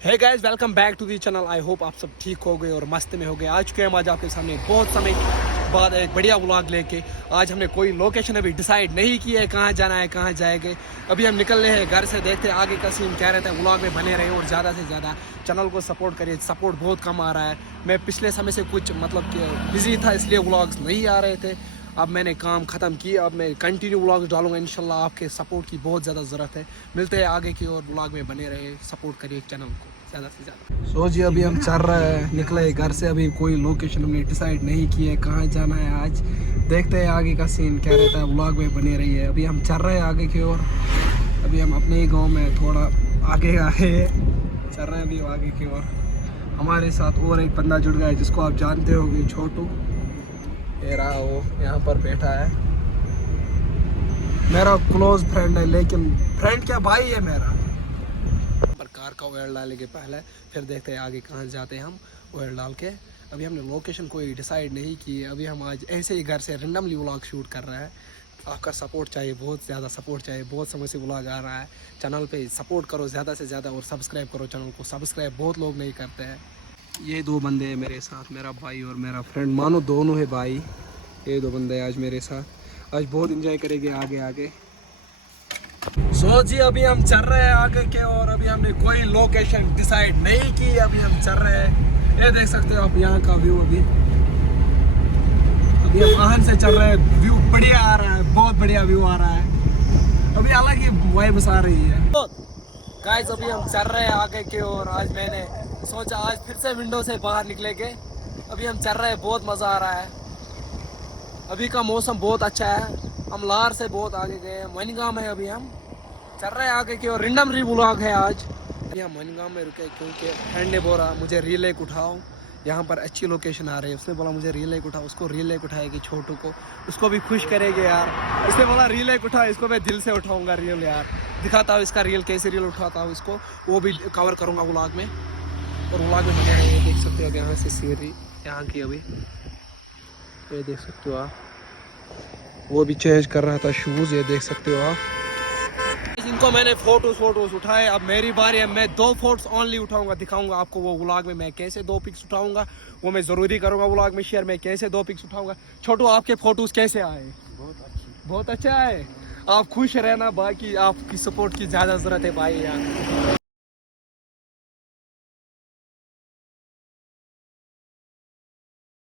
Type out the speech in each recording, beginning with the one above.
Hey guys welcome back to the channel. I hope आप सब ठीक हो गए और मस्त में हो गए। आ चुके हैं हम आज आपके सामने बहुत समय बाद एक बढ़िया व्लॉग लेके। आज हमने कोई लोकेशन अभी डिसाइड नहीं की है, कहाँ जाना है कहाँ जाएंगे। अभी हम निकल रहे हैं घर से, देखते हैं आगे का सीन क्या रहता है। व्लॉग में बने रहे और ज़्यादा से ज़्यादा चैनल को सपोर्ट करिए। सपोर्ट बहुत कम आ रहा है। मैं पिछले समय से कुछ मतलब कि बिजी था, इसलिए व्लॉग्स नहीं आ रहे थे। अब मैंने काम ख़त्म किया, अब मैं कंटिन्यू व्लॉग डालूंगा इंशाल्लाह। आपके सपोर्ट की बहुत ज़्यादा ज़रूरत है। मिलते हैं आगे की और व्लॉग में बने रहे, सपोर्ट करिए चैनल को ज़्यादा से ज़्यादा। सो जी अभी हम चल रहे हैं, निकले घर से। अभी कोई लोकेशन हमने डिसाइड नहीं की है कहाँ जाना है आज। देखते हैं आगे का सीन क्या रहता है, व्लॉग में बने रही है। अभी हम चल रहे हैं आगे की ओर। अभी हम अपने ही गाँव में थोड़ा आगे आए चल रहे हैं अभी आगे की ओर। हमारे साथ और एक बंदा जुड़ गया है जिसको आप जानते होंगे, छोटू। ये रहा वो यहाँ पर बैठा है, मेरा क्लोज फ्रेंड है। लेकिन फ्रेंड क्या, भाई है मेरा। पर कार का ऑयल डालेंगे पहले, फिर देखते हैं आगे कहाँ जाते हैं हम ऑयल डाल के। अभी हमने लोकेशन कोई डिसाइड नहीं की। अभी हम आज ऐसे ही घर से रेंडमली व्लॉग शूट कर रहे हैं। आपका सपोर्ट चाहिए, बहुत ज़्यादा सपोर्ट चाहिए। बहुत समय से व्लॉग आ रहा है चैनल पे। सपोर्ट करो ज़्यादा से ज़्यादा और सब्सक्राइब करो चैनल को। सब्सक्राइब बहुत लोग नहीं करते हैं। ये दो बंदे हैं मेरे साथ, मेरा भाई और मेरा फ्रेंड, मानो दोनों है भाई। ये दो बंदे आज मेरे साथ, आज बहुत इंजॉय करेंगे आगे आगे। सो जी अभी हम चल रहे हैं आगे के और अभी हमने कोई लोकेशन डिसाइड नहीं की। अभी हम चल रहे हैं, ये देख सकते हो आप यहाँ का व्यू। अभी हम वाहन से चल रहे हैं, व्यू बढ़िया आ रहा है, बहुत बढ़िया व्यू आ रहा है। अभी अलग ही वाइब्स आ रही है। गाइस अभी हम चल रहे हैं आगे की ओर। आज मैंने सोचा आज फिर से विंडो से बाहर निकलेंगे। अभी हम चल रहे हैं, बहुत मज़ा आ रहा है। अभी का मौसम बहुत अच्छा है। हम लार से बहुत आगे गए हैं, मनीगाम है। अभी हम चल रहे हैं आगे की ओर। रिंडम री व्लॉग है आज। अभी हम मनीगाम में रुके क्योंकि फ्रेंड ने बोला मुझे रील एक उठाओ, यहाँ पर अच्छी लोकेशन आ रही है। उसने बोला मुझे रील एक उठाओ। उसको रील एक उठाएगी, छोटू को, उसको भी खुश करेंगे यार। इसने बोला रील एक उठाओ, इसको मैं दिल से उठाऊँगा रील यार। दिखाता हूँ इसका रील, कैसे रील उठाता हूँ इसको, वो भी कवर करूँगा व्लॉग में। और व्लॉग में बने रहे। देख सकते हो यहाँ से सीनरी यहाँ की। अभी ये देख सकते हो आप, वो भी चेंज कर रहा था शूज़, ये देख सकते हो आप। इनको मैंने फोटोज उठाए। अब मेरी बारी है, मैं 2 फोटोज ओनली उठाऊंगा, दिखाऊंगा आपको वो व्लॉग में मैं कैसे 2 पिक्स उठाऊंगा। वो मैं ज़रूरी करूंगा व्लॉग में शेयर, मैं कैसे 2 पिक्स उठाऊंगा। छोटू आपके फोटोज कैसे आए? बहुत अच्छा है। आप खुश रहना, बाकी आपकी सपोर्ट की ज़्यादा ज़रूरत है भाई यार।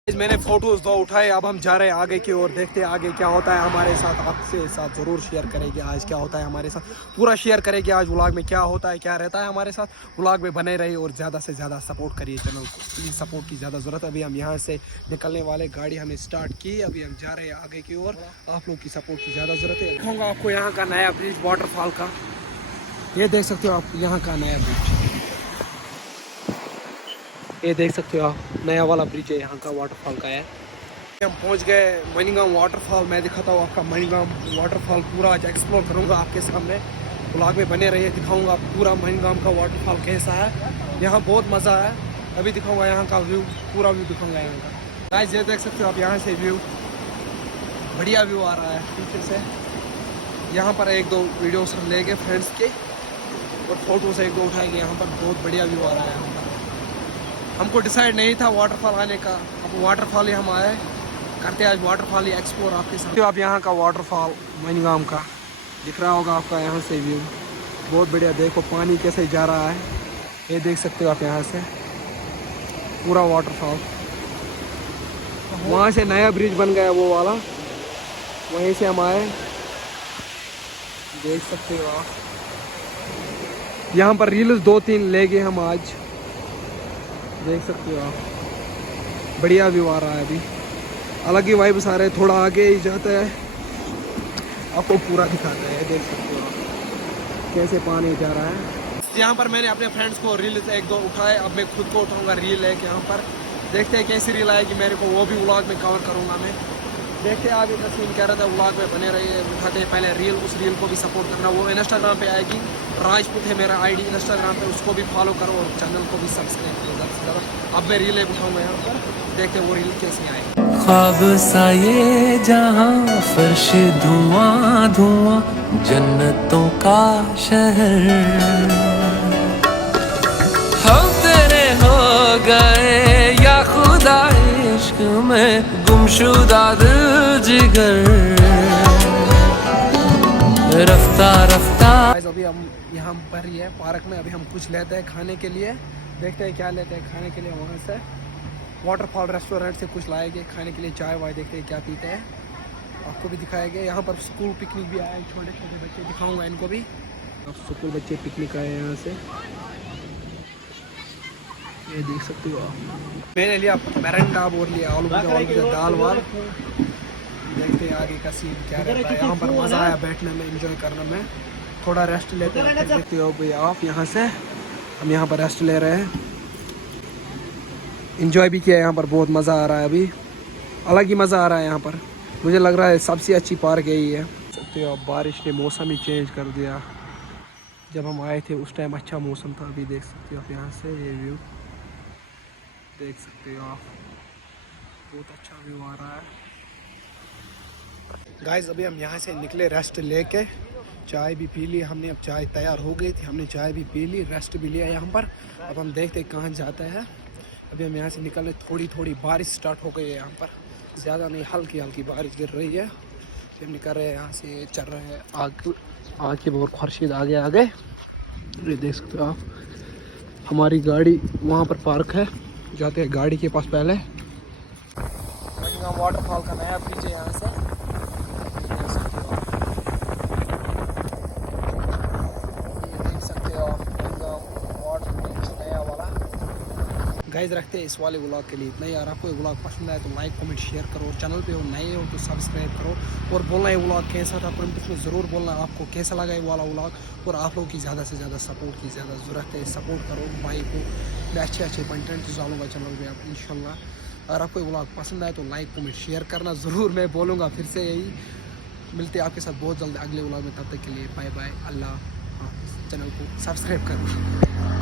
मैंने फोटोज 2 उठाए। अब हम जा रहे हैं आगे की ओर, देखते हैं आगे क्या होता है हमारे साथ। आपसे साथ ज़रूर शेयर करेंगे आज क्या होता है हमारे साथ, पूरा शेयर करेंगे आज व्लॉग में क्या होता है क्या रहता है हमारे साथ। व्लॉग में बने रहिए और ज़्यादा से ज़्यादा सपोर्ट करिए चैनल को, प्लीज़। सपोर्ट की ज़्यादा ज़रूरत है। अभी हम यहाँ से निकलने वाले, गाड़ी हमने स्टार्ट की। अभी हम जा रहे हैं आगे की ओर। आप लोग की सपोर्ट की ज़्यादा ज़रूरत है। दिखाऊँगा आपको यहाँ का नया ब्रिज, वाटरफॉल का। ये देख सकते हो आप यहाँ का नया ब्रिज, ये देख सकते हो आप, नया वाला ब्रिज है यहाँ का, वाटरफॉल का है। हम पहुँच गए मनीगाम वाटरफॉल। मैं दिखाता हूँ आपका मनीगाम वाटरफॉल, पूरा आज एक्सप्लोर करूँगा आपके सामने। ब्लॉग में बने रहिए, दिखाऊँगा पूरा मनीगाम का वाटरफॉल कैसा है। यहाँ बहुत मज़ा है। अभी दिखाऊँगा यहाँ का व्यू, पूरा व्यू दिखाऊँगा यहाँ का। गाइस ये देख सकते हो आप यहाँ से व्यू, बढ़िया व्यू आ रहा है पीछे से। यहाँ पर 1-2 वीडियोस हम लेंगे फ्रेंड्स के और फोटोज 1-2 उठाएंगे। यहाँ पर बहुत बढ़िया व्यू आ रहा है। यहाँ पर हमको डिसाइड नहीं था वाटरफॉल आने का, अब वाटरफॉल ही हम आए, करते आज वाटरफॉल ही एक्सप्लोर आपके साथ। तो आप यहाँ का वाटरफॉल मनीगाम का दिख रहा होगा आपका यहाँ से व्यू, बहुत बढ़िया। देखो पानी कैसे जा रहा है, ये देख सकते हो आप यहाँ से पूरा वाटरफॉल। वहाँ से नया ब्रिज बन गया वो वाला, वहीं से हम आए, देख सकते हो आप। यहाँ पर रील्स 2-3 ले गए हम आज, देख सकते हो आप। बढ़िया व्यू आ रहा है। अभी अलग ही वाइब्स आ रहे हैं। थोड़ा आगे ही जाता है, आपको पूरा दिखाता है। देख सकते हो आप कैसे पानी जा रहा है। यहाँ पर मैंने अपने फ्रेंड्स को रील 1-2 उठाए, अब मैं खुद को उठाऊंगा रील एक। यहाँ पर देखते हैं कैसी रील आएगी मेरे को, वो भी व्लॉग में कवर करूँगा मैं। देखते हैं आगे का सीन क्या रहता है। व्लॉग में बने रहिए, उठाते हैं पहले रील। उस रील को भी सपोर्ट करना, वो इंस्टाग्राम पे आएगी, राजपूत है मेरा आईडी इंस्टाग्राम पे, उसको भी फॉलो करो और चैनल को भी सब्सक्राइब करो। अब मैं रील एक उठाऊंगा यहाँ पर, देखते हैं वो रील कैसी आएगी। ख्वाब सा ये जहां, फर्श धुआं धुआं, जन्नतों का शहर। गए या खुदा इश्क में गुमशुदा दिल जिगर रफ्ता रफ्ता। अभी हम यहाँ पर ही है पार्क में, अभी हम कुछ लेते हैं खाने के लिए, देखते हैं क्या लेते हैं खाने के लिए। वहाँ से वाटरफॉल रेस्टोरेंट से कुछ लाएंगे खाने के लिए, चाय वाय, देखते हैं क्या पीते हैं, आपको भी दिखाएंगे। यहाँ पर स्कूल पिकनिक भी आए, छोटे छोटे बच्चे, दिखाऊंगा इनको भी। अब स्कूल बच्चे पिकनिक आए यहाँ से, ये देख सकते हो आप। मैंने लिया मेरंडा बोल लिया, आलू दाल वाल। देखते हैं आगे का सीन क्या रहता है। यहाँ पर मज़ा आया बैठने में, एंजॉय करने में। थोड़ा रेस्ट लेते हैं, देखते हो भाई आप। यहाँ से हम यहाँ पर रेस्ट ले रहे हैं, एंजॉय भी किया यहाँ पर, बहुत मज़ा आ रहा है। अभी अलग ही मज़ा आ रहा है यहाँ पर, मुझे लग रहा है सबसे अच्छी पार्क यही है। सकते हो आप, बारिश ने मौसम ही चेंज कर दिया। जब हम आए थे उस टाइम अच्छा मौसम था, अभी देख सकते हो आप यहाँ से ये व्यू देख सकते हो आप, बहुत अच्छा व्यू आ रहा है। गाइस अभी हम यहाँ से निकले रेस्ट लेके, चाय भी पी ली हमने, अब चाय तैयार हो गई थी, हमने चाय भी पी ली, रेस्ट भी लिया यहाँ पर। अब हम देखते कहाँ जाते हैं। अभी हम यहाँ से निकले, थोड़ी थोड़ी बारिश स्टार्ट हो गई है यहाँ पर, ज़्यादा नहीं, हल्की हल्की बारिश गिर रही है। फिर हम निकल रहे हैं यहाँ से, चल रहे हैं आगे बहुत खुर्शीद आगे आगे। ये देख सकते हो आप, हमारी गाड़ी वहाँ पर पार्क है, जाते हैं गाड़ी के पास पहले। वाटरफॉल का नया ब्रिज है यहाँ से, गाइस रखते हैं इस वाले व्लॉग के लिए इतना ही। यार आपको ये व्लॉग पसंद आए तो लाइक कमेंट शेयर करो, चैनल पे हो नए हो तो सब्सक्राइब करो, और बोलना ये व्लॉग कैसा था कमेंट में ज़रूर बोलना आपको कैसा लगा ये वाला व्लॉग। और आप लोगों की ज़्यादा से ज़्यादा सपोर्ट की ज़्यादा ज़रूरत है, सपोर्ट करो भाई को, मैं अच्छे अच्छे कंटेंट डालूंगा चैनल पर आप इंशाल्लाह। अगर आपको ये व्लॉग पसंद आए तो लाइक कमेंट शेयर करना ज़रूर, मैं बोलूँगा फिर से यही। मिलते हैं आपके साथ बहुत जल्द अगले व्लॉग में, तब तक के लिए बाय बाय, अल्लाह हाफ़िज़। चैनल को सब्सक्राइब करो।